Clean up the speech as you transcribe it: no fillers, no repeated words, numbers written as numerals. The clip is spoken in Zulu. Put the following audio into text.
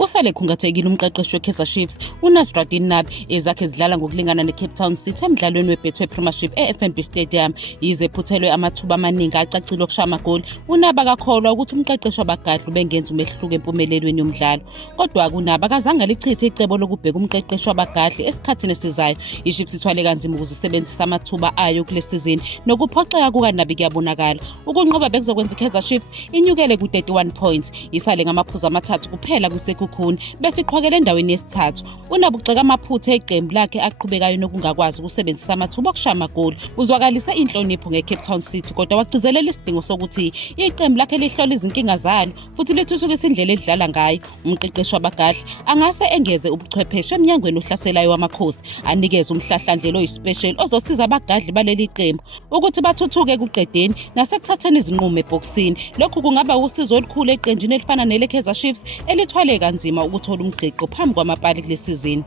Usale khungathekile umqeqeshi we-Kaizer Chiefs uNasruddin Nabi ezakhe zidlala ngokulingana neCape Town City emdlalweni weBetway Premiership e-FNB Stadium. Yize ephuthelwe amathuba amaningi acacile okushaya amagoli, uNabi akakholwa ukuthi umqeqeshi wabagadli ubengenza umehluko empumelelweni yomdlalo. Kodwa uNabi akazange alichithe icebo lokubheka umqeqeshi wabagadli esikhathini esizayo. IChiefs ithwale kanzima ukuzisebenzisa amathuba ayo kule sizini, nokuphoxeka kukaNabi kuyabonakala. Ukunqoba bekuzokwenza iKaizer Chiefs inyukele ku-31 points, isale ngamaphuzu amathathu kuphela kusekhukhuni bese iqhwakele endaweni yesithathu. uNabi ugxeka amaphutha eqembu lakhe aqhubekayo nokungakwazi ukusebenzisa amathuba okushaya amagoli. Uzwakalise inhlonipho ngeCape Town City, kodwa wagcizelela isidingo sokuthi iqembu lakhe lihlole izinkinga zalo futhi lithuthukise indlela elidlala ngayo. Umqeqeshi wabagadli angase engeze ubuchwepheshe emnyangweni ohlaselayo wamakhosi, anikeze umhlahlandlela oyispecial ozosiza abagadli baleli qembu ukuthi bathuthuke kuqedeni nasekuthatheni izinqumo ebhokisini. Lokhu kungaba usizo olukhulu eqenjini elifana neleKaizer Chiefs elithwale kanzima ukuthola umgqiqo phambi kwamapali kule sizini.